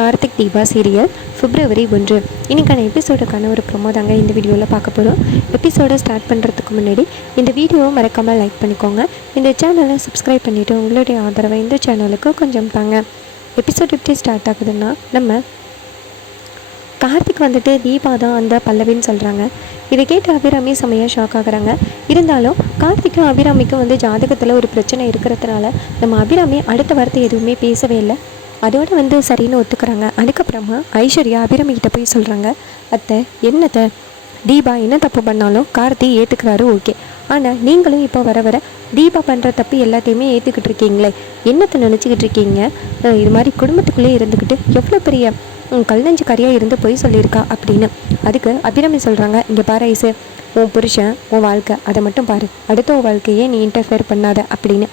Karthik Deepa serial பிப்ரவரி 1 இன்னைக்கான எபிசோடுக்கான ஒரு promo தாங்க இந்த வீடியோவில் பார்க்க போகிறோம். எபிசோடை ஸ்டார்ட் பண்ணுறதுக்கு முன்னாடி இந்த வீடியோவை மறக்காமல் லைக் பண்ணிக்கோங்க. இந்த சேனலை சப்ஸ்கிரைப் பண்ணிவிட்டு உங்களுடைய ஆதரவை இந்த சேனலுக்கு கொஞ்சம் தாங்க. எபிசோட் எப்படி ஸ்டார்ட் ஆகுதுன்னா, நம்ம கார்த்திக் வந்துட்டு தீபா தான் அந்த பல்லவின்னு சொல்கிறாங்க. இதை கேட்டு அபிராமி செம்மையாக ஷாக் ஆகுறாங்க. இருந்தாலும் கார்த்திக்கும் அபிராமிக்கும் ஜாதகத்தில் ஒரு பிரச்சனை இருக்கிறதுனால நம்ம அபிராமி அடுத்த வார்த்தை எதுவுமே பேசவே இல்லை. அதோடு சரின்னு ஒத்துக்கிறாங்க. அதுக்கப்புறமா ஐஸ்வர்யா அபிராமிக்கிட்ட போய் சொல்கிறாங்க, அத்தை என்னத்தை தீபா என்ன தப்பு பண்ணாலும் கார்த்தி ஏற்றுக்கிறாரு, ஓகே. ஆனால் நீங்களும் இப்போ வர வர தீபா பண்ணுற தப்பு எல்லாத்தையுமே ஏற்றுக்கிட்டு இருக்கீங்களே, என்னத்தை நினச்சிக்கிட்டு இருக்கீங்க? இது மாதிரி குடும்பத்துக்குள்ளே இருந்துக்கிட்டு எவ்வளோ பெரிய கல்நெஞ்சு கறியாக இருந்து போய் சொல்லியிருக்கா அப்படின்னு. அதுக்கு அபிராமி சொல்கிறாங்க, இங்கே பாரு ஐசு, உன் புருஷன் உன் வாழ்க்கை அதை மட்டும் பாரு, அடுத்த உன் வாழ்க்கையே நீ இன்டர்ஃபியர் பண்ணாத அப்படின்னு.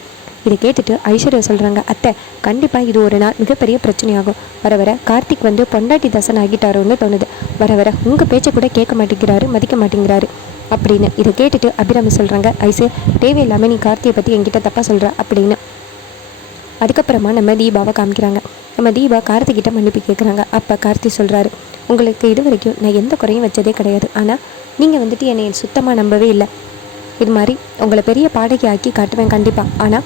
இதை கேட்டுட்டு ஐஸ்வர்யா சொல்கிறாங்க, அத்தை கண்டிப்பாக இது ஒரு நாள் மிகப்பெரிய பிரச்சனையாகும். வர வர கார்த்திக் பொண்டாட்டி தசன் ஆகிட்டாரோன்னு தோணுது. வர வர உங்கள் பேச்சை கூட கேட்க மாட்டேங்கிறாரு, மதிக்க மாட்டேங்கிறாரு அப்படின்னு. இதை கேட்டுட்டு அபிராமி சொல்கிறாங்க, ஐசு தேவையில்லாமல் நீ கார்த்தியை பற்றி என்கிட்ட தப்பாக சொல்கிற அப்படின்னு. அதுக்கப்புறமா நம்ம தீபாவை காமிக்கிறாங்க. நம்ம தீபா கார்த்திகிட்ட மன்னிப்பு கேட்குறாங்க. அப்போ கார்த்தி சொல்கிறாரு, உங்களுக்கு இது வரைக்கும் நான் எந்த குறையும் வச்சதே கிடையாது. ஆனால் நீங்கள் என்னை சுத்தமாக நம்பவே இல்லை. இது மாதிரி உங்களை பெரிய பாடகி ஆக்கி காட்டுவேன் கண்டிப்பாக. ஆனால்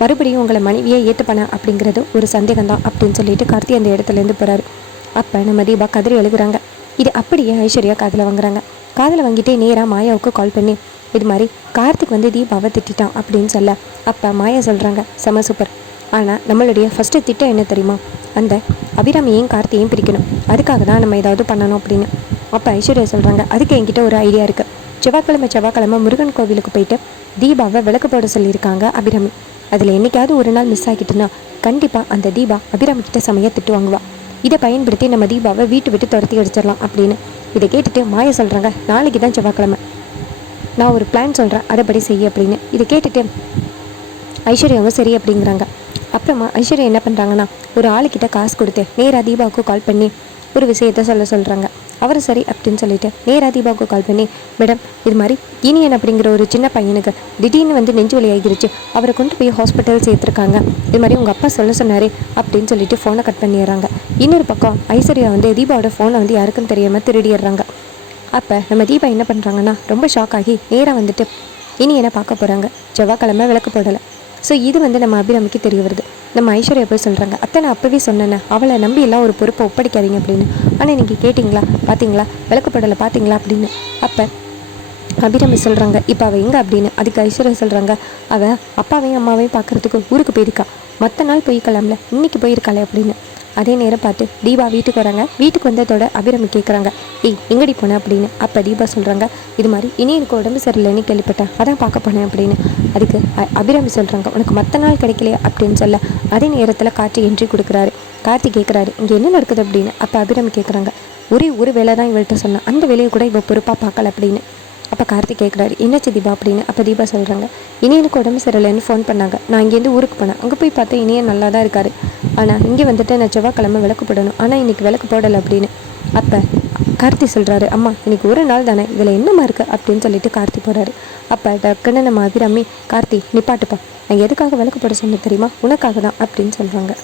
மறுபடியும் உங்களை மனைவியை ஏற்றுப்பண்ண அப்படிங்கிறது ஒரு சந்தேகம்தான் அப்படின்னு சொல்லிட்டு கார்த்தி அந்த இடத்துலேருந்து போகிறாரு. அப்போ நம்ம தீபா கதறி எழுதுகிறாங்க. இது அப்படியே ஐஸ்வர்யா காதில் வாங்குறாங்க. காதில் வாங்கிட்டே நேராக மாயாவுக்கு கால் பண்ணி இது மாதிரி கார்த்திக் தீபாவை திட்டான் அப்படின்னு சொல்ல, அப்போ மாயா சொல்கிறாங்க, செம சூப்பர். ஆனால் நம்மளுடைய ஃபஸ்ட்டு திட்டம் என்ன தெரியுமா? அந்த அபிராமியையும் கார்த்தியையும் பிரிக்கணும். அதுக்காக தான் நம்ம ஏதாவது பண்ணணும் அப்படின்னு. அப்போ ஐஸ்வர்யா சொல்கிறாங்க, அதுக்கு என்கிட்ட ஒரு ஐடியா இருக்குது. செவ்வாய்க்கிழமை முருகன் கோவிலுக்கு போயிட்டு தீபாவை விளக்கு போட சொல்லியிருக்காங்க அபிராமி. அதில் என்றைக்காவது ஒரு நாள் மிஸ் ஆகிட்டுன்னா கண்டிப்பாக அந்த தீபா அபிராமி கிட்ட செமையாக திட்டு வாங்குவா. இதை பயன்படுத்தி நம்ம தீபாவை வீட்டு விட்டு துரத்தி அடிச்சிடலாம் அப்படின்னு. இதை கேட்டுட்டு மாயா சொல்கிறாங்க, நாளைக்கு தான் செவ்வாய்க்கிழமை, நான் ஒரு பிளான் சொல்கிறேன், அதைப்படி செய்ய அப்படின்னு. இதை கேட்டுட்டு ஐஸ்வர்யாவும் சரி அப்படிங்கிறாங்க. அப்புறமா ஐஸ்வர்யா என்ன பண்ணுறாங்கன்னா, ஒரு ஆளுக்கிட்ட காசு கொடுத்து நேராக தீபாவுக்கு கால் பண்ணி ஒரு விஷயத்த சொல்கிறாங்க. அவர் சரி அப்படின்னு சொல்லிட்டு நேராக தீபாவுக்கு கால் பண்ணி, மேடம் இது மாதிரி இனியன் அப்படிங்கிற ஒரு சின்ன பையனுக்கு திடீர்னு நெஞ்சு வலி ஆகிருச்சு, அவரை கொண்டு போய் ஹாஸ்பிட்டல் சேர்த்துருக்காங்க, இது மாதிரி உங்கள் அப்பா சொன்னார் அப்படின்னு சொல்லிட்டு ஃபோனை கட் பண்ணிடுறாங்க. இன்னொரு பக்கம் ஐஸ்வர்யா தீபாவோட ஃபோனை யாருக்கும் தெரியாமல் திருடிடுறாங்க. அப்போ நம்ம தீபா என்ன பண்ணுறாங்கன்னா, ரொம்ப ஷாக் ஆகி நேராக இனியனை பார்க்க போகிறாங்க. செவ்வாய்க்கிழமை விளக்கு போடலை. ஸோ இது நம்ம அபிராமிக்கு தெரிய வருது. நம்ம ஐஸ்வர்யா போய் சொல்கிறாங்க, அத்தை நான் அப்போவே சொன்னேன்னே அவளை நம்பி எல்லாம் ஒரு பொறுப்பை ஒப்படைக்காதீங்க அப்படின்னு. ஆனால் நீங்கள் கேட்டிங்களா, பார்த்தீங்களா, விளக்குப்படலை பார்த்தீங்களா அப்படின்னு. அப்போ அபிராமி சொல்கிறாங்க, இப்போ அவள் எங்கே அப்படின்னு. அதுக்கு ஐஸ்வர்யா சொல்கிறாங்க, அவள் அப்பாவையும் அம்மாவையும் பார்க்குறதுக்கு ஊருக்கு போயிருக்கா, மற்ற நாள் போய்க்கலாம்ல, இன்றைக்கி போயிருக்காளே அப்படின்னு. அதே நேரம் பார்த்து தீபா வீட்டுக்கு வராங்க. வீட்டுக்கு வந்ததோட அபிராமி கேட்குறாங்க, ஏய் எங்கடி போனேன் அப்படின்னு. அப்போ தீபா சொல்கிறாங்க, இது மாதிரி இனி எனக்கு உடம்பு சரியில்லைன்னு கேள்விப்பட்டேன், அதான் பார்க்க போனேன் அப்படின்னு. அதுக்கு அபிராமி சொல்கிறாங்க, உனக்கு மற்ற நாள் கிடைக்கலையே அப்படின்னு சொல்ல, அதே நேரத்தில் கார்த்தி என்ட்ரி கொடுக்குறாரு. கார்த்தி கேட்குறாரு, இங்கே என்ன நடக்குது அப்படின்னு. அப்போ அபிராமி கேட்குறாங்க, ஒரு வேலை தான் இவள்கிட்ட சொன்னேன், அந்த வேலையை கூட இவள் பொறுப்பாக பார்க்கல அப்படின்னு. அப்போ கார்த்திக் கேட்குறாரு, என்னாச்சு தீபா அப்படின்னு. அப்போ தீபா சொல்கிறாங்க, இனியனுக்கு உடம்பு சரியில்லைன்னு ஃபோன் பண்ணாங்க, நான் இங்கேருந்து ஊருக்கு போனேன், அங்கே போய் பார்த்தா இனியன் நல்லா தான் இருக்காரு, ஆனால் இங்கே நான் செவ்வாய்க்கிழமை விளக்கு போடணும், ஆனால் இன்றைக்கி விளக்கு போடலை அப்படின்னு. அப்போ கார்த்தி சொல்கிறாரு, அம்மா இன்றைக்கி ஒரு நாள் தானே, இதில் என்னம்மா இருக்குது அப்படின்னு சொல்லிட்டு கார்த்தி போகிறாரு. அப்போ டக்குன்னு நம்ம அபிராமி, கார்த்தி நிப்பாட்டுப்பா, நான் எதுக்காக விளக்கு போட சொன்னேன் தெரியுமா, உனக்காக தான் அப்படின்னு சொல்கிறாங்க.